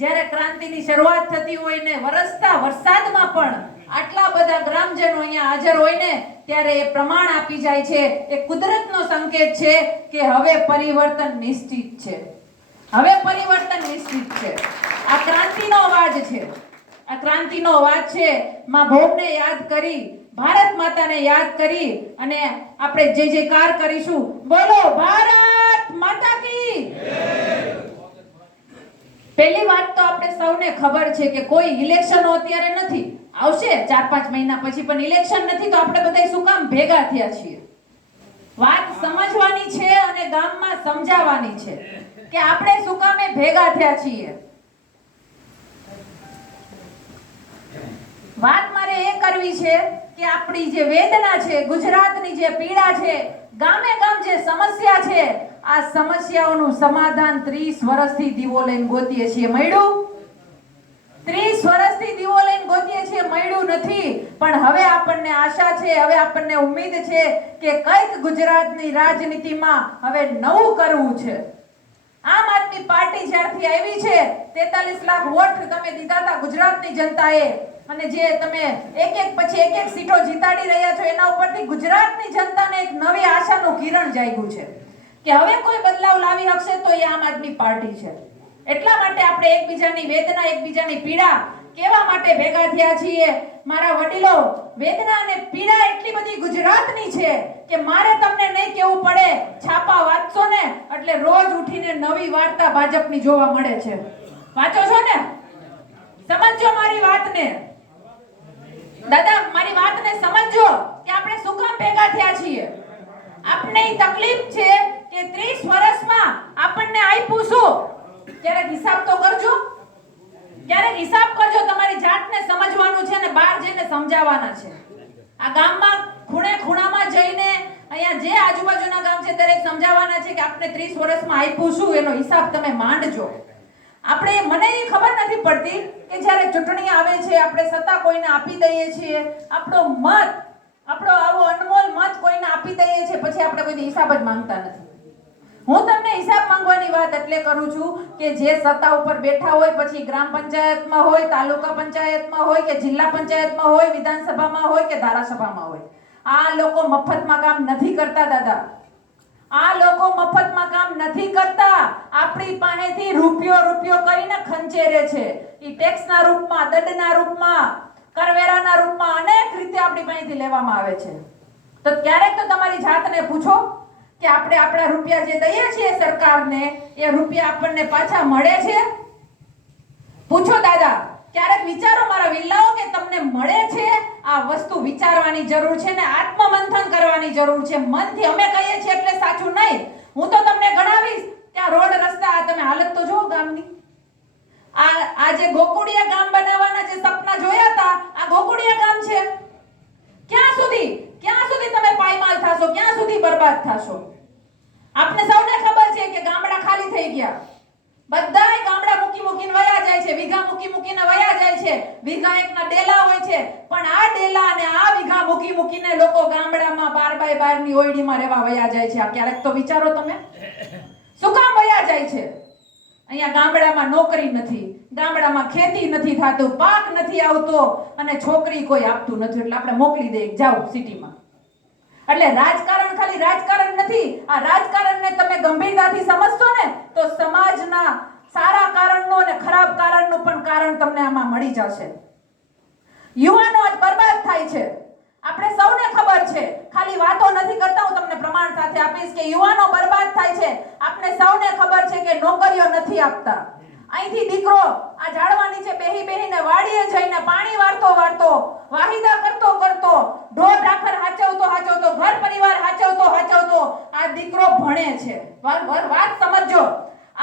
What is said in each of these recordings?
જ્યારે ક્રાંતિની શરૂઆત થતી હોય ને વરસતા વરસાદમાં પણ આટલા બધા ગ્રામજનો અહીંયા હાજર હોય ને ત્યારે એ પ્રમાણ આપી જાય છે, એ કુદરતનો સંકેત છે કે હવે પરિવર્તન નિશ્ચિત છે, હવે પરિવર્તન નિશ્ચિત છે. આ ક્રાંતિનો અવાજ છે, આ ક્રાંતિનો અવાજ છે. માં ભૌમને યાદ કરી, ભારત માતાને યાદ કરી અને આપણે જે જયકાર કરીશું. બોલો ભારત માતા કી જય. પહેલી વાત તો આપણે સૌને ખબર છે કે કોઈ ઇલેક્શનો અત્યારે નથી, આવશે 4-5 મહિના પછી, પણ ઇલેક્શન નથી તો આપણે બધા શું કામ ભેગા થયા છીએ? વાત સમજવાની છે અને ગામમાં સમજાવવાની છે કે આપણે શું કામે ભેગા થયા છીએ. વાત મારે એ કરવી છે કે આપણી જે વેદના છે, ગુજરાતની જે પીડા છે, ગામે ગામ જે સમસ્યા છે, આ સમસ્યાઓનું સમાધાન 30 વર્ષથી દીવો લઈને ગોતીએ છીએ, મળ્યું? 30 વર્ષથી દીવો લઈને ગોતીએ છીએ, મળ્યું નથી. પણ હવે આપણને આશા છે, હવે આપણને ઉમ્મીદ છે કે કંઈક ગુજરાતની રાજનીતિમાં હવે નવું કરવું છે. આમ આદમી પાર્ટી જ્યારથી આવી છે, 43 લાખ વોટ તમે દીધા હતા ગુજરાતની જનતાએ, અને જે તમે એક પછી એક સીટો જીતાડી રહ્યા છો, એના ઉપરથી ગુજરાતની જનતાને એક નવી આશાનું કિરણ જાગ્યું છે કે હવે કોઈ બદલાવ લાવી શકશે તો એ આમ આદમી પાર્ટી છે. એટલા માટે આપણે એકબીજાની વેદના, એકબીજાની પીડા કેવા માટે ભેગા થયા છીએ. મારા વડીલો, વેદના અને પીડા એટલી બધી ગુજરાતની છે કે મારે તમને નહીં કહેવું પડે. છાપા વાંચશો ને એટલે રોજ ઉઠીને નવી વાર્તા ભાજપની જોવા મળે છે. વાંચો છો ને? સમજો મારી વાતને દાદા, મારી વાતને સમજો કે આપણે શું કામ ભેગા થયા છીએ. આપને તકલીફ છે કે 30 વર્ષમાં આપણને આપ્યું શું? ક્યારેક હિસાબ તો કરજો, ક્યારેક હિસાબ કરજો. તમારી જાતને સમજવાનું છે ને બહાર જઈને સમજાવવાના છે. આ ગામમાં ખૂણે ખૂણામાં જઈને અહીંયા જે આજુબાજુના ગામ છે દરેક સમજાવવાના છે કે આપણે 30 વર્ષમાં આપ્યું શું, એનો હિસાબ તમે માંડજો. આપણે મને એ ખબર નથી પડતી કે જ્યારે ચૂંટણી આવે છે, આપણે સત્તા કોઈને આપી દઈએ છીએ, આપણો મત, આપણો આવો અનમોલ મત કોઈને આપી દઈએ છીએ, પછી આપણે કોઈ હિસાબ જ માંગતા નથી. હું તમને હિસાબ માંગવાની વાત એટલે કરું છું કે જે સત્તા ઉપર બેઠા હોય, પછી ગ્રામ પંચાયતમાં હોય, તાલુકા પંચાયતમાં હોય કે જિલ્લા પંચાયતમાં હોય, વિધાનસભામાં હોય કે ધારાસભામાં હોય, આ લોકો મફતમાં કામ નથી કરતા દાદા. આ લોકો મફતમાં કામ નથી કરતા. આપણી પાસેથી રૂપિયો કરીને ખંચેરે છે. ઈ ટેક્સના રૂપમાં, દંડના રૂપમાં, કરવેરાના રૂપમાં અનેક રીતે આપણી પાસેથી લેવામાં આવે છે. તો ક્યારેક તો તમારી જાતને પૂછો કે આપણે આપણા રૂપિયા જે દઈએ છીએ સરકારને, એ રૂપિયા આપણને પાછા મળે છે? પૂછો દાદા, ક્યારેક વિચારો મારા વિલ્લાઓ કે તમને મળે છે? આ વસ્તુ વિચારવાની જરૂર છે ને આત્મમંથન કરવાની જરૂર છે. મનથી અમે કહીએ છીએ એટલે સાચું નહીં. હું તો તમને ગણાવીશ ત્યાં રોડ રસ્તા, આ તમે હાલત તો જુઓ ગામની. આ જે ગોકુડિયા ગામ બનાવવાના જે સપના જોયા હતા, આ ગોકુડિયા ગામ છે. ક્યાં સુધી તમે પાયમાલ થાશો? ક્યાં સુધી બરબાદ થાશો? આપને સૌને ખબર છે કે ગામડા ખાલી થઈ ગયા. બધાય ગામડા મૂકીને વયા જાય છે, વીઘા મૂકીને વયા જાય છે. વીઘા એકના ડેલા હોય છે, પણ આ ડેલા અને આ વીઘા મૂકીને લોકો ગામડામાં 12x12 ની ઓયડીમાં રહેવા વયા જાય છે. આ ક્યારેક તો વિચારો તમે, શું કામ વયા જાય છે? અહીંયા ગામડામાં નોકરી નથી, ગામડામાં ખેતી નથી થાતું, પાક નથી આવતો અને છોકરી કોઈ આપતું નથી, એટલે આપણે મોકલી દઈએ, જાઓ સિટીમાં. એટલે રાજકારણ ખાલી રાજકારણ નથી. આ રાજકારણને તમે ગંભીરતાથી સમજશો ને તો સમાજના સારા કારણનું અને ખરાબ કારણનું પણ કારણ તમને આમાં મળી જશે. યુવાનો આજ બરબાદ થાય છે, આપણે સૌને ખબર છે. ખાલી વાતો નથી કરતા, હું તમને પ્રમાણ સાથે આપીશ કે યુવાનો બરબાદ થાય છે. આપણે સૌને ખબર છે કે નોકરીઓ નથી આપતા. અહીંથી દીકરો આ ઝાડવા નીચે બેહીને વાડીએ જઈને પાણી વાળતો વાહિદા કરતો ઢોર ઢાખર હાચવતો ઘર પરિવાર હાચવતો આ દીકરો ભણે છે. વાત સમજો,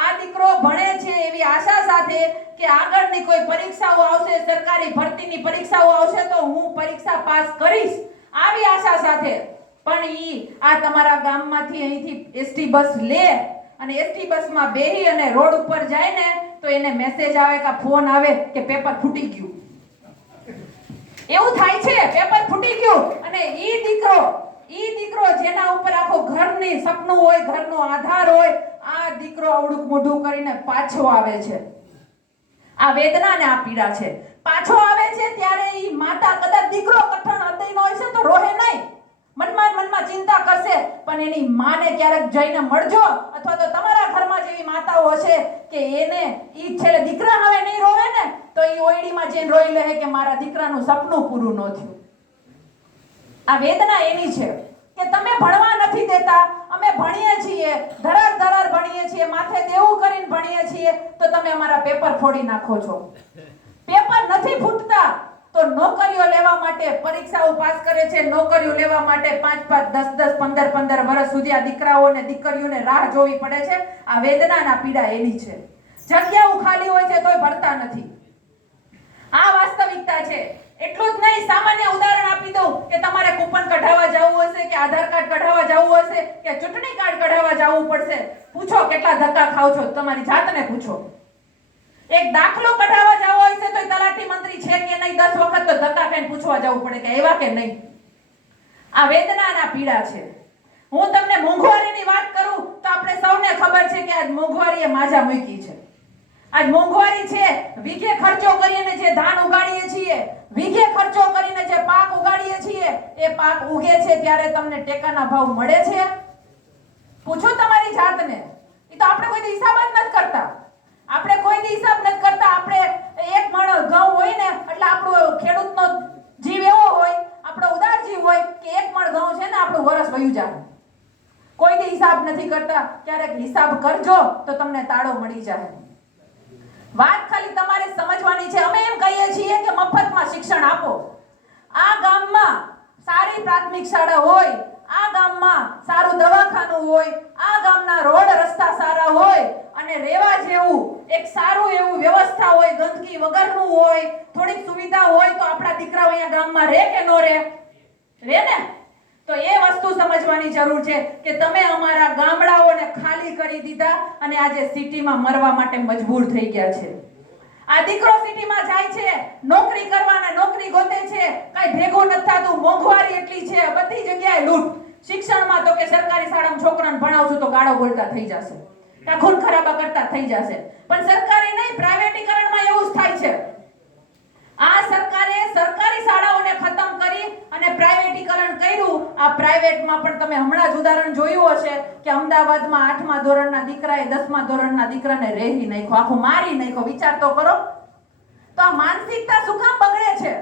આ દીકરો ભણે છે એવી આશા સાથે કે આગળની કોઈ પરીક્ષાઓ આવશે, સરકારી ભરતીની પરીક્ષાઓ આવશે તો હું પરીક્ષા પાસ કરીશ, આવી આશા સાથે. પણ આ તમારા ગામમાંથી અહીંથી એસટી બસ લે અને એસટી બસમાં બેહી અને રોડ ઉપર જાય ને તો એને મેસેજ આવે કે ફોન આવે કે પેપર ફૂટી ગયું. એવું થાય છે, પેપર ફૂટી ગયું. અને ઈ દીકરો જેના ઉપર આખો ઘરની સપનું હોય, ઘરનો આધાર હોય, આ દીકરો અવળું મોઢું કરીને પાછો આવે છે. આ વેદના ને આ પીડા છે. પાછો આવે છે ત્યારે ઈ માતા કદાચ દીકરો કઠણ હૃદયનો હોય છે તો રોહે નહીં, મનમાં ચિંતા કરશે, પણ એની માને ક્યારેક જઈને મળજો, અથવા તો તમારા ઘરમાં જેવી માતાઓ હશે કે એને ઈ છેલ્લે દીકરા હવે નહીં રોવે ને તો ઈ ઓયડીમાં જઈને રોઈ લે કે મારા દીકરાનું સપનું પૂરું ન થયું. આ વેદના એની છે કે તમે ભણવા નથી દેતા, અમે ભણીએ છીએ, ધરાર ભણીએ છીએ, માથે દેવું કરીને ભણીએ છીએ, તો તમે અમારા પેપર ફોડી નાખો છો. પેપર નથી ફૂટતા તો નોકરીઓ લેવા માટે પરીક્ષાઓ પાસ કરે છે, નોકરીઓ લેવા માટે 5 10 15 વર્ષ સુધી આ દીકરાઓને દીકરીઓને રાહ જોવી પડે છે. આ વેદનાના પીડા એની છે. જગ્યાઓ ખાલી હોય છે તોય ભરતા નથી. આ વાસ્તવિકતા છે. એટલું જ નહીં, સામાન્ય ઉદાહરણ આપી દઉં કે તમારે કૂપન કઢાવવા જવું હશે કે આધાર કાર્ડ કઢાવવા જવું હશે કે ચૂંટણી કાર્ડ કઢાવવા જવું પડશે, પૂછો કેટલા ધક્કા ખાવ છો, તમારી જાતને પૂછો. એક દાખલો કઢાવવા જવો હોય છે તો તલાટી મંત્રી છે કે નહીં 10 વખત તો ધક્કા ખાઈને પૂછવા જવું પડે કે એવા કે નહીં. આ વેદનાના પીડા છે. હું તમને મોંઘવારીની વાત કરું તો આપણે સૌને ખબર છે કે આજ મોંઘવારીએ માજા મૂકી છે. આજ મોંઘવારી છે. વીઘે ખર્ચો કરીને જે ધાન ઉગાડીએ છીએ, વીઘે ખર્ચો કરીને જે પાક ઉગાડીએ છીએ, એ પાક ઉગે છે ત્યારે તમને ટેકાના ભાવ મળે છે? પૂછો તમારી જાતને. એ તો આપણે કોઈ હિસાબ જ નથી કરતા. આપણે કોઈ હિસાબ નથી કરતા. આપણે એક મણ ઘઉં હોય ને એટલે આપણો ખેડૂતનો જીવ એવો હોય, આપણો ઉદાર જીવ હોય કે એક મણ ઘઉં છે ને આપણું વરસ વયું જાય. કોઈ હિસાબ નથી કરતા. ક્યારેક હિસાબ કરજો તો તમને તાળો મળી જાય. વાત ખાલી તમારે સમજવાની છે. અમે એમ કહીએ છીએ કે મફતમાં શિક્ષણ આપો. આ ગામમાં સારી પ્રાથમિક શાળા હોય, આ ગામમાં સારું દવાખાનું હોય, આ ગામના રોડ રસ્તા સારા હોય અને રહેવા જેવું એક સારું એવું વ્યવસ્થા હોય, ગંદકી વગરનું હોય, થોડીક સુવિધા હોય તો આપણા દીકરાઓ અહીંયા ગામમાં રહે કે નો રહે? રહે ને? તો એ વસ્તુ સમજવાની જરૂર છે કે તમે અમારા ગામડાઓને ખાલી કરી દીધા અને આજે સિટીમાં મરવા માટે મજબૂર થઈ ગયા છે. આ દીકરો સિટીમાં જાય છે, નોકરી કરવાના નોકરી ગોતે છે, કઈ ભેગું નથી થતું, મોંઘવારી એટલી છે, બધી જગ્યાએ લૂંટ. શિક્ષણમાં તો કે સરકારી શાળામાં છોકરાને ભણાવશું તો ગાળો બોલતા થઈ જશે, કે ખૂન ખરાબા કરતા થઈ જશે. પણ સરકારી નહીં, પ્રાઇવેટીકરણમાં એવું જ થાય છે. આ સરકારે સરકારી શાળાઓને ખતમ કરી અને પ્રાઇવેટીકરણ કર્યું. આ પ્રાઇવેટમાં પણ તમે હમણાં જ ઉદાહરણ જોયું હશે કે અમદાવાદમાં 8મા ધોરણના દીકરાએ 10મા ધોરણના દીકરાને રેહી નાખ્યો, આખો મારી નાખ્યો. વિચાર તો કરો. તો આ માનસિકતા શું કામ બગડે છે?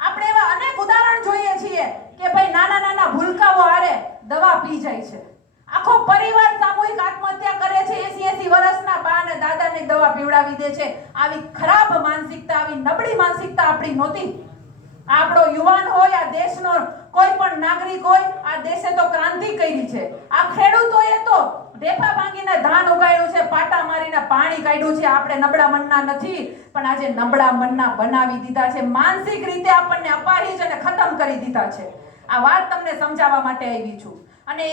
આપણે એવા અનેક ઉદાહરણ જોઈએ છીએ કે ભાઈ નાના ભૂલકાઓ હારે દવા પી જાય છે, આખો પરિવાર સામૂહિક આત્મહત્યા કરે છે, 80 વર્ષના બા અને દાદાને દવા પીવડાવી દે છે. આવી ખરાબ માનસિકતા, આવી નબળી માનસિકતા આપણી નહોતી. આપણો યુવાન હોય, આ દેશનો કોઈ પણ નાગરિક હોય, આ દેશે તો ક્રાંતિ કરી છે. આ ખેડૂતોએ તો રેફા ભાંગીને ધાન ઉગાડ્યું છે, પાટા મારીને પાણી કાઢ્યું છે. આપણે નબળા મનના નથી, પણ આજે નબળા મનના બનાવી દીધા છે. માનસિક રીતે આપણને અપાહિજ અને ખતમ કરી દીધા છે. આ વાત તમને સમજાવવા માટે આવી છું. અને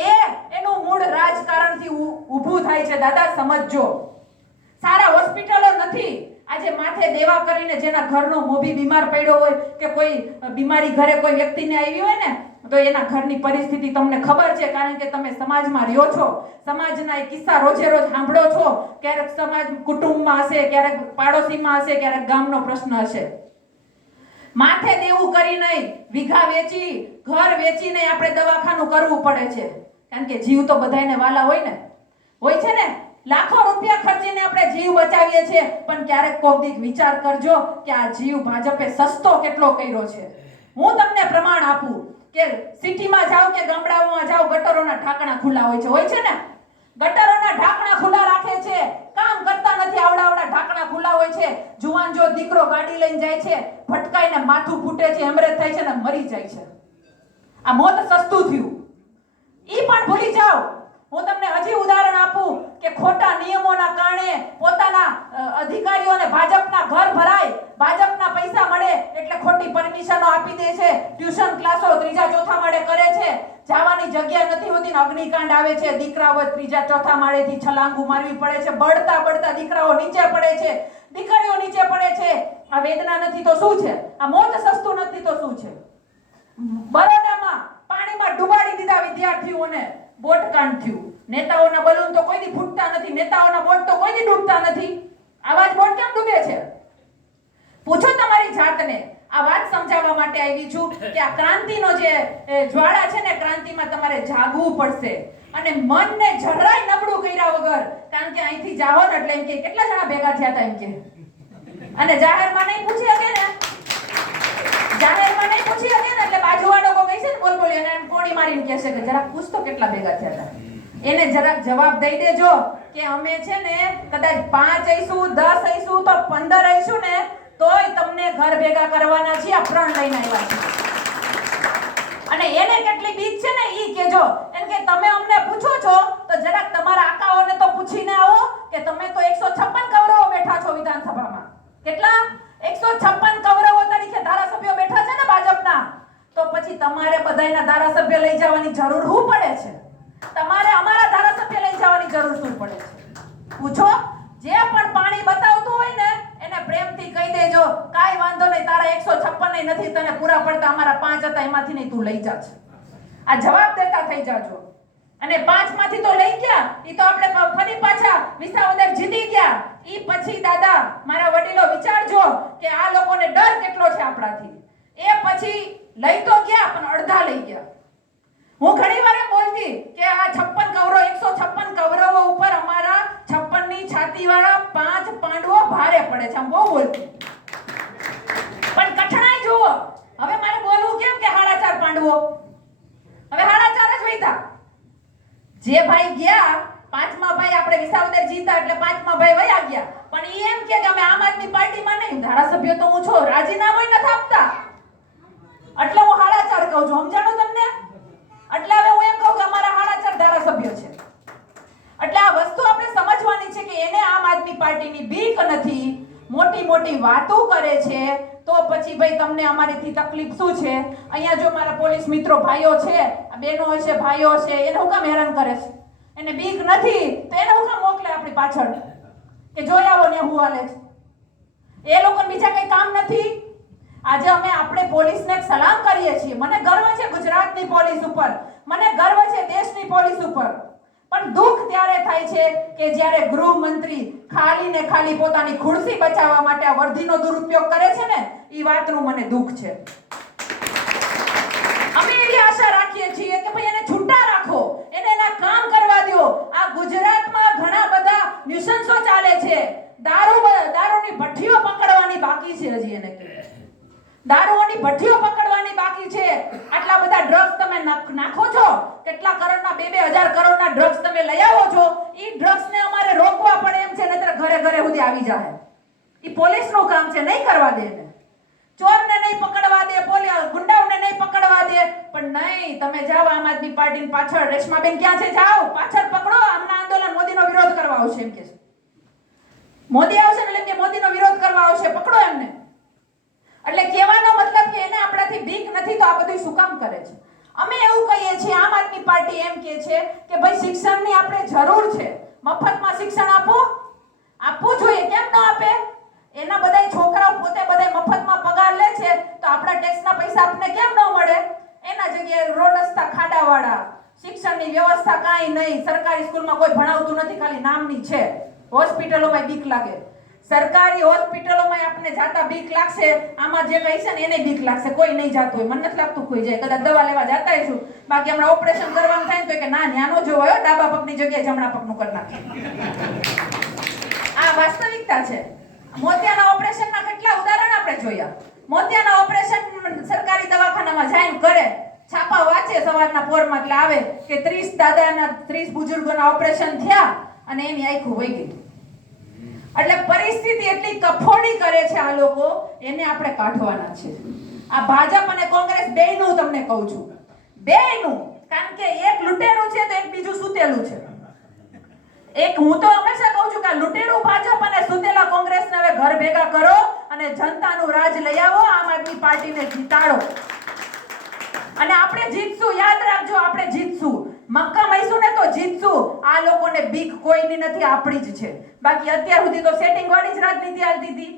એનું મૂળ રાજકારણથી ઊભું થાય છે. દાદા સમજજો, સારા હોસ્પિટલો નથી. આજે માથે દેવા કરીને જેના ઘરનો મોભી બીમાર પડ્યો હોય કે કોઈ બીમારી ઘરે કોઈ વ્યક્તિને આવી હોય ને તો એના ઘરની પરિસ્થિતિ તમને ખબર છે, કારણ કે તમે સમાજમાં રહ્યો છો. સમાજના એ કિસ્સા રોજે રોજ સાંભળો છો. ક્યારેક સમાજ કુટુંબમાં હશે, ક્યારેક પાડોશીમાં હશે, ક્યારેક ગામનો પ્રશ્ન હશે. માથે દેવું કરી નહીં, વીઘા વેચી, ઘર વેચીને આપણે દવાખાનું કરવું પડે છે, કારણ કે જીવ તો બધાયને વાલા હોય છે ને. લાખો રૂપિયા ખર્ચીને આપણે જીવ બચાવીએ છીએ, પણ ક્યારેક કોક દીક વિચાર કરજો કે આ જીવ ભાજપે સસ્તો કેટલો કર્યો છે. હું તમને પ્રમાણ આપું કે સિટીમાં જાઓ કે ગામડાઓમાં જાઓ, ગટરોના ઢાંકણા ખુલ્લા હોય છે ને. ગટરોના ઢાંકણા ખુલ્લા રાખે છે, કામ કરતા નથી. આવડા ઢાંકણા ખુલ્લા હોય છે. જુવાન જો દીકરો ગાડી લઈને જાય છે, ભટકાઈને માથું ફૂટે છે, હેમરેજ થાય છે ને મરી જાય છે. આ મોત સસ્તું થયું. ઈ પણ ભૂલી જાઓ. હું તમને હજી ઉદાહરણ આપું કે ખોટા નિયમોના કારણે પોતાના અધિકારીઓને ભાજપના ઘર ભરાય, ભાજપના પૈસા મળે એટલે ખોટી પરમિશનો આપી દે છે. ટ્યુશન ક્લાસો 3જા 4થા માળે કરે છે. જવાની જગ્યા નથી હોતી ને અગ્નિકાંડ આવે છે. દીકરાઓ 3જા 4થા માળેથી છલાંગુ મારવી પડે છે. બળતા દીકરાઓ નીચે પડે છે, દીકરીઓ નીચે પડે છે. આ વેદના નથી તો શું છે? આ મોત સસ્તું નથી તો શું છે? બરોડામાં પાણીમાં ડુબાડી દીધા વિદ્યાર્થીઓને, બોટકાંડ થયું. નેતાઓના બલૂન તો કોઈ દી ફૂટતા નથી, નેતાઓના બોટ તો કોઈ દી ડૂબતા નથી. આવા જ બોટ કેમ ડૂબે છે? તને આ વાત સમજાવવા માટે આવી છું કે આ ક્રાંતિનો જે જ્વાળા છે ને, ક્રાંતિમાં તમારે જાગવું પડશે અને મનને જરાય નબળું કર્યા વગર, કારણ કે અહીંથી જાઓ ને એટલે એમ કે કેટલા જણા ભેગા થયા હતા એમ કે, અને જાહેરમાં નહીં પૂછી શકે ને, જાહેરમાં નહીં પૂછી શકે ને એટલે બાજુવાળો કોઈ કહેશે ને બોલ બોલી અને એમ કોણી મારીને કહેશે કે જરાક પૂછ તો કેટલા ભેગા થયા હતા. એને જરાક જવાબ દઈ દેજો કે અમે છે ને કદાચ 5 આઈશું, 10 આઈશું તો 15 આઈશું ને તોય તમને ઘર ભેગા કરવાના છીએ, આ પ્રણ લઈને આવ્યા છીએ. અને એને કેટલી બીક છે ને ઈ કહેજો, એમ કે તમે અમને પૂછો છો તો જરાક તમારા આકાઓને તો પૂછીને આવો કે તમે તો 156 કૌરવો બેઠા છો વિધાનસભામાં. કેટલા? 156 કૌરવો તરીકે ધારાસભ્યો બેઠા છે ને ભાજપના, તો પછી તમારે બધાયના ધારાસભ્ય લઈ જવાની જરૂર શું પડે છે? તમારે અમારા ધારાસભ્ય લઈ જવાની જરૂર શું પડે છે? પૂછો. જે પણ પાણી બતાવતું હોય ને એને પ્રેમથી કહી દેજો, કાઈ વાંધો નહીં, તારા 156 નથી તને પૂરા પડતા, અમારા 5 હતા એમાંથી નહીં તું લઈ જા. આ જવાબ દેતા થઈ જાજો. અને 5 માંથી તો લઈ ગયા, ઈ તો આપણે ફરી પાછા વિસાવદર જીતી ગયા. ઈ પછી દાદા મારા વડીલો વિચારજો કે આ લોકોને ડર કેટલો છે આપણાથી. એ પછી લઈ તો ગયા પણ અડધા લઈ ગયા. હું ઘણીવાર એમ બોલતી કે આ 56 કૌરવ 156 કૌરવો ઉપર અમારા 56 ની છાતીવાળા 5 પાંડવો ભારે પડે છે. આમ બહુ બોલતી, પણ કઠણાઈ જુઓ. હવે મારે બોલવું કેમ કે 4.5 પાંડવો, હવે 4.5 જ વૈધા. જે ભાઈ ગયા 5મા ભાઈ આપણે વિસાવદર જીતા એટલે 5મા ભાઈ વયા ગયા, પણ ઈ એમ કે અમે આમ આદમી પાર્ટીમાં નહીં, ધારાસભ્ય તો હું છું, રાજીનામું નથી આપતા. એટલે હું 4.5 કહું છું, સમજાણું તમને? એટલે હવે હું એમ કહું કે અમારા 4.5 ધારાસભ્ય છે. એટલે આ વસ્તુ આપણે સમજવાની છે કે એને આમ આદમી પાર્ટીની બીક નથી, મોટી મોટી વાતો કરે છે, તો પછી ભાઈ તમને અમારીથી તકલીફ શું છે? અહીંયા જો મારા પોલીસ મિત્રો ભાઈઓ છે, બહેનો હશે, ભાઈઓ હશે, એને હું કામ હેરાન કરે છે? એને બીક નથી તો એને હું કામ મોકલે આપણી પાછળ કે જોઈ આવો ને હું હાલે છે? એ લોકોને બીજા કઈ કામ નથી? આજે અમે આપણે પોલીસને સલામ કરીએ છીએ. મને ગર્વ છે ગુજરાતની પોલીસ ઉપર, મને ગર્વ છે દેશની પોલીસ ઉપર, પણ દુઃખ ત્યારે થાય છે કે જ્યારે ગૃહમંત્રી ખાલી ને ખાલી પોતાની ખુરશી બચાવવા માટે આ વર્ધીનો દુરુપયોગ કરે છે ને, એ વાતનું મને દુઃખ છે. અમે એવી આશા રાખીએ છીએ કે ભાઈ એને છૂટા રાખો, એને એના કામ કરવા દો. આ ગુજરાતમાં ઘણા બધા ન્યુસન્સો ચાલે છે. દારૂની ભઠ્ઠીઓ પકડવાની બાકી છે, હજી એને દારૂની ભઠ્ઠીઓ પકડવાની બાકી છે. આટલા બધા ડ્રગ્સ તમે નાખો છો, કેટલા કરોડના 2,000 કરોડના ડ્રગ્સ તમે લઈ આવો છો. ઈ ડ્રગ્સને અમારે રોકવા પડે એમ છે, નહીતર ઘરે ઘરે સુધી આવી જાય. ઈ પોલીસનું કામ છે, નહીં કરવા દે ને. ચોરને નહીં પકડવા દે, ગુંડાઓને નહીં પકડવા દે, પણ નહીં તમે જાઓ આમ આદમી પાર્ટીની પાછળ. રેશમાબેન ક્યાં છે? જાઓ પાછળ પકડો. આમના આંદોલન મોદીનો વિરોધ કરવા આવશે એમ કે છે. મોદી આવશે ને એટલે કે મોદીનો વિરોધ કરવા આવશે, પકડો એમને. એટલે કહેવાનો મતલબ કે એને આપણાથી બીક નથી તો આ બધું શું કામ કરે છે? અમે એવું કહીએ છીએ, આમ આદમી પાર્ટી એમ કહે છે કે ભાઈ શિક્ષણની આપણે જરૂર છે, મફતમાં શિક્ષણ આપવું જોઈએ. કેમ ન આપે? એના બધાય છોકરાઓ પોતે બધાય મફતમાં પગાર લે છે, તો આપણા ટેક્સના પૈસા આપણને કેમ ન મળે? એના જગ્યાએ રોડ રસ્તા ખાડાવાળા, શિક્ષણની વ્યવસ્થા કાંઈ નહીં, સરકારી સ્કૂલમાં કોઈ ભણાવતું નથી, ખાલી નામની છે. હોસ્પિટલોમાં બીક લાગે, સરકારી હોસ્પિટલોમાં આપણે જાતા બીક લાગશે. આમાં જે કહી છે ને એને બીક લાગશે. કોઈ નહીં જાતું હોય, મને નથી લાગતું કોઈ જાય. કદાચ દવા લેવા જતા હશું, બાકી હમણાં ઓપરેશન કરવાનું થાય તો કે ના ન્યાનો જોવાયો, ડાબા પગની જગ્યાએ જમણા પગનું કરી નાખે. આ વાસ્તવિકતા છે. મોતિયાના ઓપરેશનના કેટલા ઉદાહરણ આપણે જોયા. મોતિયાના ઓપરેશન સરકારી દવાખાનામાં જઈને કરે, છાપા વાંચે સવારના પોરમાં એટલે આવે કે 30 દાદાના 30 બુજુર્ગોના ઓપરેશન થયા અને એની આંખું વહી ગઈ. એટલે પરિસ્થિતિ એટલી કફોડી કરે છે આ લોકો, એને આપણે કાઢવાના છે. આ ભાજપ અને કોંગ્રેસ બેયનું તમને કહું છું, બેયનું. કારણ કે એક લૂંટેરું છે તો એક બીજું સૂતેલું છે. એક હું તો હંમેશા કહું છું કે લૂંટેરું ભાજપ અને સૂતેલા કોંગ્રેસને હવે ઘર ભેગા કરો અને જનતાનું રાજ લઈ આવો. આમ આદમી પાર્ટીને જીતાડો અને આપણે જીતશું. યાદ રાખજો, આપણે જીતશું. મક્કમ હઈશું ને તો જીતશું. આ લોકોને બીક કોઈની નથી, આપણી જ છે. બાકી અત્યાર સુધી તો સેટિંગ વાળી જ રાજનીતિ હાલતી હતી.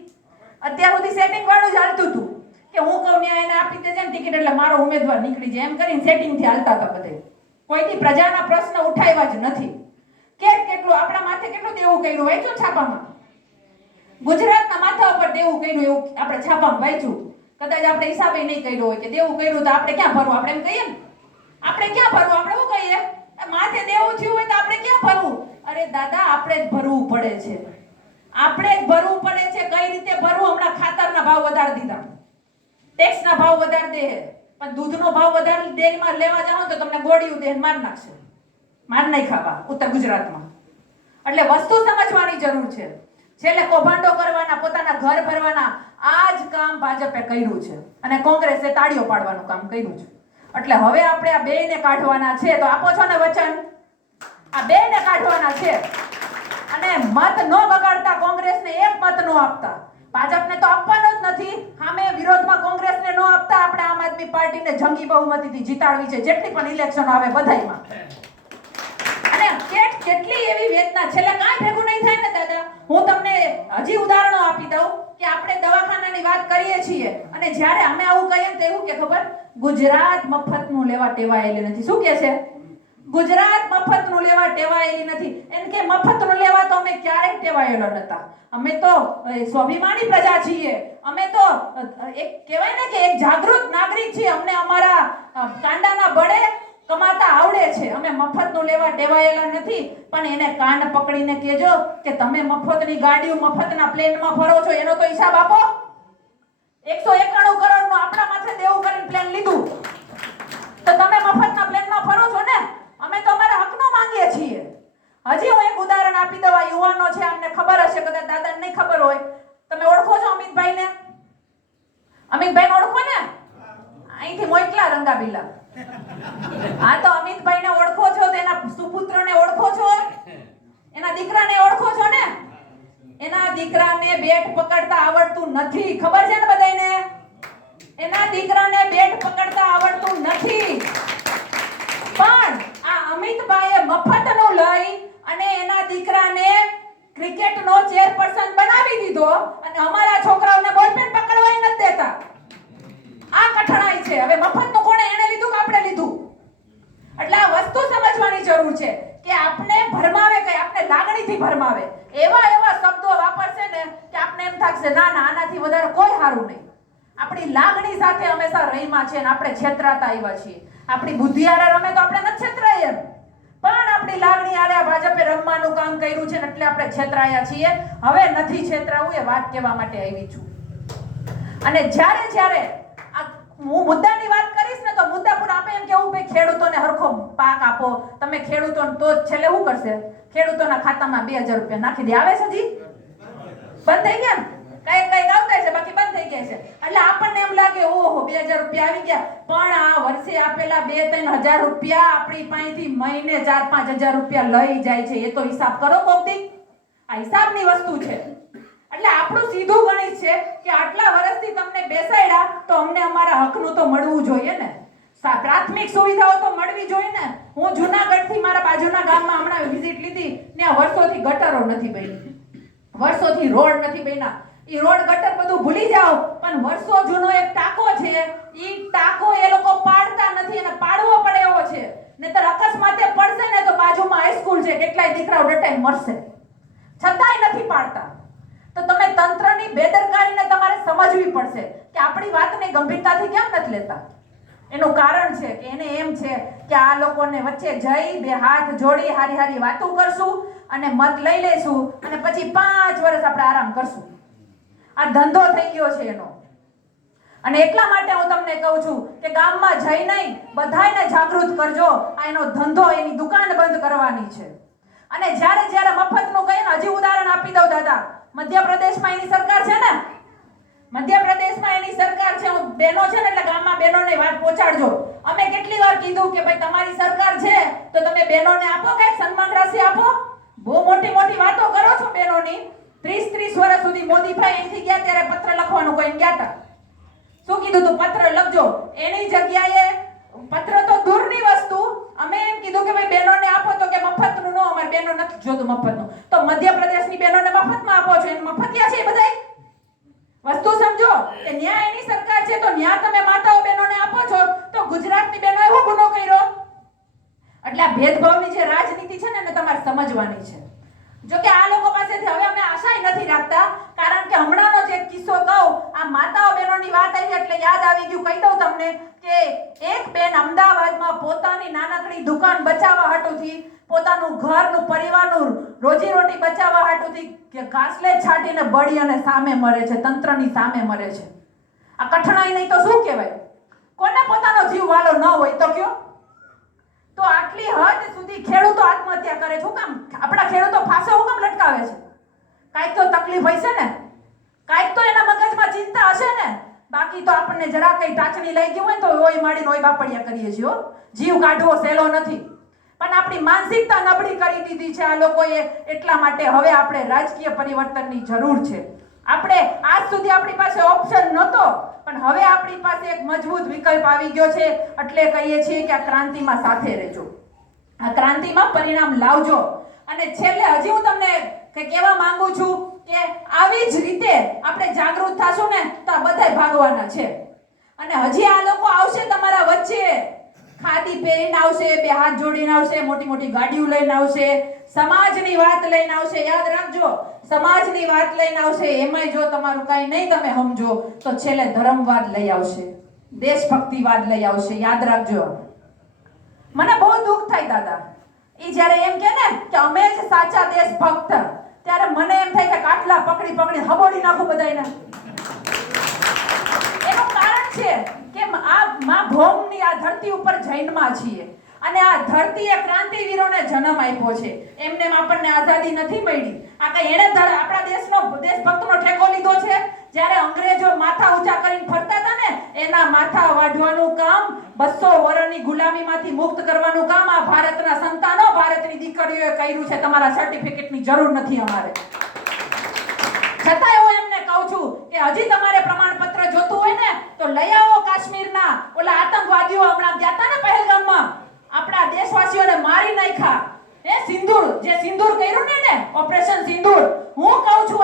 અત્યાર સુધી સેટિંગ વાળું જ હાલતું હતું કે હું કહું ને એને આપી દેજે ને ટિકિટ એટલે મારો ઉમેદવાર નીકળી જાય, એમ કરીને સેટિંગથી હાલતા હતા બધે. કોઈથી પ્રજાના પ્રશ્ન ઉઠાવ્યા જ નથી. કેટલું આપણા માથે કેટલું દેવું કર્યું, વાંચ્યું છાપામાં? ગુજરાતના માથા ઉપર દેવું કર્યું એવું આપણે છાપામાં વાંચ્યું. કદાચ આપણે હિસાબે નહીં કર્યો હોય કે દેવું કર્યું તો આપણે ક્યાં ભરવું, આપણે એમ કહીએ ને, આપણે ક્યાં ભરવું, આપણે શું કહીએ, માથે દેવું થયું હોય તો આપણે ક્યાં ભરવું? અરે દાદા, આપણે જ ભરવું પડે છે, આપણે જ ભરવું પડે છે. કઈ રીતે ભરવું? હમણાં ખાતરના ભાવ વધારી દીધા, ટેક્સના ભાવ વધારી દે, પણ દૂધનો ભાવ વધારી ડેરીમાં લેવા જાઓ તો તમને ગોળીયું દે માર નાખશે, માર નહીં ખાવા ઉત્તર ગુજરાતમાં. એટલે વસ્તુ સમજવાની જરૂર છે. છેલ્લે કૌભાંડો કરવાના, પોતાના ઘર ભરવાના, આ જ કામ ભાજપે કર્યું છે અને કોંગ્રેસે તાળીઓ પાડવાનું કામ કર્યું છે. એટલે હવે આપણે આ બેયને કાઢવાના છે. તો આપો છો ને વચન? આ બેયને કાઢવાના છે અને મત ન બગાડતા, કોંગ્રેસને એક મત ન આપતા. ભાજપને તો આપવાનો જ નથી, સામે વિરોધમાં કોંગ્રેસને ન આપતા. આપણે આમ આદમી પાર્ટીને જંગી બહુમતીથી જીતાડવી છે, જેટલી પણ ઇલેક્શન આવે બધાયમાં. અને કેટલી એવી વેદના, છેલ્લે કાંઈ ભેગું નહીં થાય ને દાદા. હું તમને હજી ઉદાહરણો આપી દઉં કે આપણે દવાખાનાની વાત કરીએ છીએ અને જ્યારે અમે આવું કહીએ તો એવું કે ખબર, ગુજરાત મફતનું લેવા ટેવાયેલી નથી. શું કહે છે? ગુજરાત મફતનું લેવા ટેવાયેલી નથી. એમ કે મફતનું લેવા તો અમે ક્યારેય ટેવાયેલા નતા. અમે તો સ્વાભિમાની પ્રજા છીએ. અમે તો એક કહેવાય ને કે એક જાગૃત નાગરિક છીએ. અમને અમારા કાંડાના બળે કમાતા આવડે છે. અમે મફતનું લેવા ટેવાયેલા નથી. પણ એને કાન પકડીને કહેજો કે તમે મફતની ગાડીઓ, મફતના પ્લેનમાં ફરો છો, એનો તો હિસાબ આપો. 191 કરોડનું આપણા માથે દેવું કરીને પ્લેન લીધું તો તમે મફતના પ્લેનમાં ફરો છો ને? અમે તો અમારા હકનો માંગીએ છીએ. હજી હું એક ઉદાહરણ આપી દઉં. આ યુવાનો છે, અમને ખબર હશે, કદાચ દાદાને નહીં ખબર હોય. તમે ઓળખો છો અમિતભાઈને? અમિતભાઈને ઓળખો ને? અહીંથી મોકલા રંગાબીલા. હા, તો અમિતભાઈને ઓળખો છો, તો એના સુપુત્રને ઓળખો છો, એના દીકરાને ઓળખો છો ને? એના દીકરાને બેટ પકડતા આવડતું નથી. ખબર છે ને બધાને? એના દીકરાને બેટ પકડતા આવડતું નથી. પણ આ અમિતભાઈએ મફતનું લઈ અને એના દીકરાને ક્રિકેટનો ચેરપર્સન બનાવી દીધો અને અમારા છોકરાઓને બોલપેન પકડવાય નથી દેતા. આ કઠણાઈ છે. હવે મફતનું કોણે એને લીધું કે આપણે લીધું? એટલે આ વસ્તુ સમજવાની જરૂર છે કે આપણે ભરમાવે કઈ, આપણે લાગણીથી ભરમાવે. એવા શબ્દો વાપરશે ને કે આપણે એમ થાકશે ના ના, આનાથી વધારે કોઈ હારું નહીં. આપણી લાગણી સાથે હંમેશા રહીમાં છે ને આપણે છેતરાતા આવ્યા છીએ. આપણી બુદ્ધિ હારે રમે તો આપણે નથી છેતરાય એમ, પણ આપણી લાગણી હારે આ ભાજપે રમવાનું કામ કર્યું છે ને એટલે આપણે છેતરાયા છીએ. હવે નથી છેતરાવું, એ વાત કહેવા માટે આવી છું. અને જ્યારે હું મુદ્દાની વાત કરીશ ને તો મુદ્દા પર આપણે એમ કેવું કે ખેડૂતોને હરખો પાક આપો. તમે ખેડૂતોને તો છેલ્લે શું કરશે? ખેડૂતોના ખાતામાં 2000 રૂપિયા નાખી દે. આવે છે જી? બંધ થઈ ગયા ને? કઈ આવતા છે, બાકી બંધ થઈ ગયા છે. એટલે આપણને એમ લાગે ઓહો 2000 રૂપિયા આવી ગયા, પણ આ વર્ષે આપેલા 2-3 હજાર રૂપિયા આપણી પાસેથી મહિને 4-5 હજાર રૂપિયા લઈ જાય છે. એ તો હિસાબ કરો કોકદી. આ હિસાબની વસ્તુ છે. એટલે આપણું સીધું ગણિત છે કે આટલા વર્ષથી તમને બેસાડ્યા તો અમને અમારા હકનું તો મળવું જોઈએ ને. પ્રાથમિક સુવિધાઓ તો મળવી જોઈએ ને. હું જૂનાગઢથી મારા બાજુના ગામમાં હમણાં વિઝિટ લીધી. ત્યાં વર્ષોથી ગટરો નથી બની, વર્ષોથી રોડ નથી બન્યા. ઈ રોડ ગટર બધું ભૂલી જાઓ, પણ વર્ષો જૂનો એક ટાંકો છે, ઈ ટાંકો એ લોકો પાડતા નથી અને પાડવો પડે એવો છે. નહીતર અકસ્માતે પડશે ને તો બાજુમાં હાઈસ્કૂલ છે, કેટલાય દીકરાઓ ડટાઈ મરશે, છતાંય નથી પાડતા. તો તમે તંત્રની બેદરકારીને તમારે સમજવી પડશે કે આપણી વાતને ગંભીરતાથી કેમ નથી લેતા. એનું કારણ છે કે એને એમ છે કે આ લોકોને વચ્ચે જઈ બે હાથ જોડી હારી વાતો કરશું અને મત લઈ લઈશું અને પછી 5 વર્ષ આપણે આરામ કરશું. આ ધંધો થઈ ગયો છે એનો. અને એટલા માટે હું તમને કહું છું કે ગામમાં જઈ નહીં, બધાયને જાગૃત કરજો. આ એનો ધંધો, એની દુકાન બંધ કરવાની છે. અને જ્યારે મફતનું કહીને હજી ઉદાહરણ આપી દઉં દાદા. મધ્યપ્રદેશમાં એની સરકાર છે ને, મધ્યપ્રદેશમાં એની સરકાર છે. હું બહેનો છે ને એટલે ગામમાં બહેનોને વાત પહોંચાડજો. અમે કેટલી વાર કીધું કે ભાઈ તમારી સરકાર છે તો તમે બહેનોને આપો, કઈ સન્માન રાશિ આપો. બહુ મોટી વાતો કરો છો બહેનોની. 30 વર્ષ સુધી મોદીભાઈ અહીંથી ગયા ત્યારે પત્ર લખવાનું કહીને ગયા હતા. શું કીધું તું? પત્ર લખજો. એની જગ્યાએ પત્ર તો દૂરની વસ્તુ, અમે એમ કીધું કે ભાઈ બહેનોને આપો તો કે મફતનું નો, અમારી બહેનો નથી જોતું મફતનું. તો મધ્યપ્રદેશની બહેનોને મફતમાં આપો છો, એને મફતિયા છે બધાય. વસ્તુ સમજો કે ન્યા એની સરકાર છે તો ન્યા તમે માતાઓ બહેનોને આપો છો, તો ગુજરાતની બહેનો એવો ગુનો કર્યો. એટલે આ ભેદભાવની જે રાજનીતિ છે ને એને તમારે સમજવાની છે. જો કે આ લોકો પાસેથી હવે અમે આશાય નથી રાખતા, કારણ કે હમણાંનો જે કિસ્સો કહું, આ માતાઓ બહેનોની પરિવારની વાત આવી એટલે યાદ આવી ગયું, કહી દઉં તમને કે એક બેન અમદાવાદમાં પોતાની નાનકડી દુકાન બચાવવા હાટુથી, પોતાનું ઘરનું પરિવારનું રોજીરોટી બચાવવા હાટુથી કે કાસલે છાટીને બળી અને સામે મરે છે, તંત્રની સામે મરે છે. આ કઠણાઈ નહીં તો શું કહેવાય? કોને પોતાનો જીવ વાલો ન હોય તો કયો? તો આટલી હદ સુધી ખેડૂતો આત્મહત્યા કરે છે. શું કામ? આપણા ખેડૂતો ફાંસો શું કામ લટકાવે છે? કાંઈક તો તકલીફ હશે ને, કાંઈક તો એના મગજમાં ચિંતા હશે ને. બાકી તો આપણને જરા કઈ ટાચણી લઈ ગયું હોય તો ઓય માડીને ઓય બાપડિયા કરીએ છીએ. જીવ કાઢવો સહેલો નથી, પણ આપણી માનસિકતા નબળી કરી દીધી છે આ લોકોએ. એટલા માટે હવે આપણે રાજકીય પરિવર્તનની જરૂર છે. આપણે આજ સુધી આપણી પાસે ઓપ્શન નહોતો, પણ હવે આપણી પાસે એક મજબૂત વિકલ્પ આવી ગયો છે. એટલે કહીએ છીએ કે આ ક્રાંતિમાં સાથે રહેજો, આ ક્રાંતિમાં પરિણામ લાવજો. અને છેલ્લે હજી હું તમને કહેવા માંગુ છું કે આવી જ રીતે આપણે જાગૃત થાશું ને તો આ બધાય ભાગવાના છે. અને હજી આ લોકો આવશે તમારા વચ્ચે, ખાદી પહેરીને આવશે, બે હાથ જોડીને આવશે, મોટી મોટી ગાડીઓ લઈને આવશે, સમાજની વાત લઈને આવશે. યાદ રાખજો, સમાજની વાત લઈને આવશે. એમાંય જો તમારું કાંઈ નહીં તમે સમજો તો છેલ્લે ધર્મવાદ લઈ આવશે, દેશભક્તિવાદ લઈ આવશે. યાદ રાખજો. મને બહુ દુઃખ થાય દાદા, ઈ જ્યારે એમ કે ને કે અમે જ સાચા દેશભક્ત, ત્યારે મને એમ થાય કે કાટલા પકડી પકડી હબોડી નાખું બધાયને. એનું કારણ છે કે આ માં ભૌમની આ ધરતી ઉપર જન્મા છીએ અને આ ધરતીએ ક્રાંતિવીરોને જન્મ આપ્યો છે. એમને આપણને આઝાદી નથી મળી. આ કઈ એણે આપણા દેશભક્તનો ઠેકો લીધો છે? જ્યારે અંગ્રેજો માથા ઊંચા કરીને ફરતા હતા ને, એના માથા વાઢવાનું કામ, 200 વર્ષની ગુલામીમાંથી મુક્ત કરવાનું કામ આ ભારતના સંતાનો, ભારતની દીકરીઓએ કર્યું છે. તમારા સર્ટિફિકેટની જરૂર નથી અમારે. છતાં હું એમને કહું છું કે હજી તમારે પ્રમાણપત્ર જોતું હોય ને તો લઈ આવો. કાશ્મીરના ઓલા આતંકવાદીઓ હમણાં ગયા હતા ને પહેલગામમાં, આપણા દેશવાસીઓને મારી નાખ્યા. સિંદૂર કર્યું ને ઓપરેશન સિંદૂર. હું કહું છું,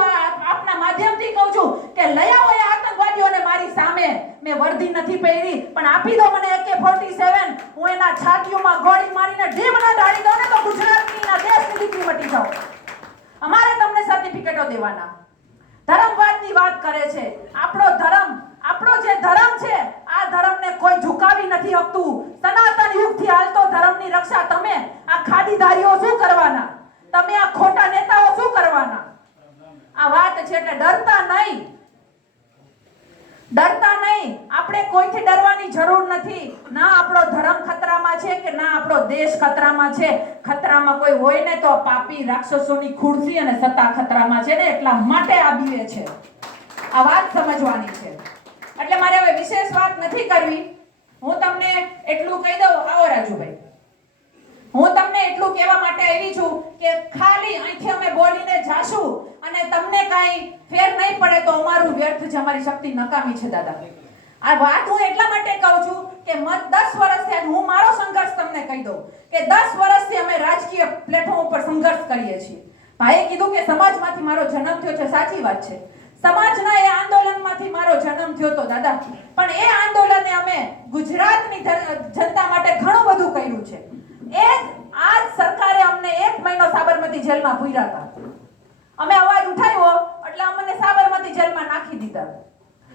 આપના માધ્યમથી કહું છું કે લઈ આવો એ આતંકવાદીઓને મારી સામે. મેં વર્દી નથી પહેરી, પણ આપી દો મને AK-47. હું એના છાતીઓમાં ગોળી મારીને ઢીમ ના ઢાળી દઉં ને તો ગુજરાતની ના દેશની દીકરી મટી જાવ. અમારે તમને સર્ટિફિકેટો દેવાના. ધર્મવાદની વાત કરે છે. આપણો જે ધર્મ છે, આ ધર્મને કોઈ ઝુકાવી નથી શકતું. સનાતન યુગથી હાલતો ધર્મની રક્ષા તમે આ ખાદીધારીઓ શું કરવાના? તમે આ ખોટા નેતાઓ શું કરવાના? આ વાત છે. એટલે ડરતા નહીં. આપણે કોઈથી ડરવાની જરૂર નથી. ના આપણો ધર્મ ખતરામાં છે કે ના આપણો દેશ ખતરામાં છે. ખતરામાં કોઈ હોય ને તો પાપી રાક્ષસોની ખુરશી અને સત્તા ખતરામાં છે ને, એટલા માટે આ બીવે છે. આ વાત સમજવાની છે. એટલે મારે હવે વિશેષ વાત નથી કરવી. હું તમને એટલું કહી દઉં. આવો રાજુભાઈ, હું તમને એટલું કહેવા માટે આવી છું કે ખાલી અહીંથી અમે બોલીને જાશું અને તમને કાંઈ ફેર નહીં પડે તો અમારું વ્યર્થ છે, અમારી શક્તિ નકામી છે દાદા. આ વાત હું એટલા માટે કહું છું કે 10 વર્ષથી હું મારો સંઘર્ષ તમને કહી દઉં કે 10 વર્ષથી અમે રાજકીય પ્લેટફોર્મ ઉપર સંઘર્ષ કરીએ છીએ. ભાઈએ કીધું કે સમાજમાંથી મારો જન્મ થયો છે. સાચી વાત છે. સમાજના એ આંદોલનમાંથી મારો જન્મ થયો તો દાદા, પણ એ આંદોલને અમે ગુજરાતની જનતા માટે ઘણું બધું કર્યું છે. આજ સરકારે અમને 1 મહિનો સાબરમતી જેલમાં પૂર્યા હતા. અમે અવાજ ઉઠાવ્યો એટલે અમને સાબરમતી જેલમાં નાખી દીધા.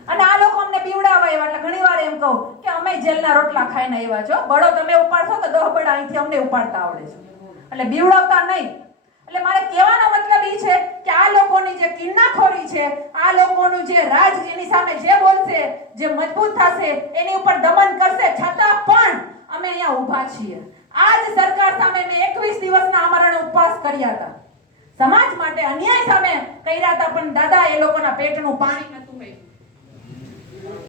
અને આ લોકો અમને બીવડાવા આવ્યા. એટલે ઘણીવાર એમ કહું કે અમે જેલના રોટલા ખાઈને આવ્યા છો. બળો તમે ઉપાડશો તો 10 બળા અહીંથી અમને ઉપાડતા આવડે છે. એટલે બીવડાવતા નહીં. એટલે મારે કહેવાનો મતલબ એ છે કે આ લોકોની જે કિન્નાખોરી છે, આ લોકોનું જે રાજ, એની સામે જે બોલશે, જે મજબૂત થશે, એની ઉપર દમન કરશે. છતાં પણ અમે અહીંયા ઊભા છીએ. આજ સરકાર સામે મેં 21 દિવસના આમરણ ઉપવાસ કર્યા હતા. સમાજ માટે અન્યાય સામે કર્યા હતા, પણ દાદા એ લોકોના પેટનું પાણી નતું મળ્યું.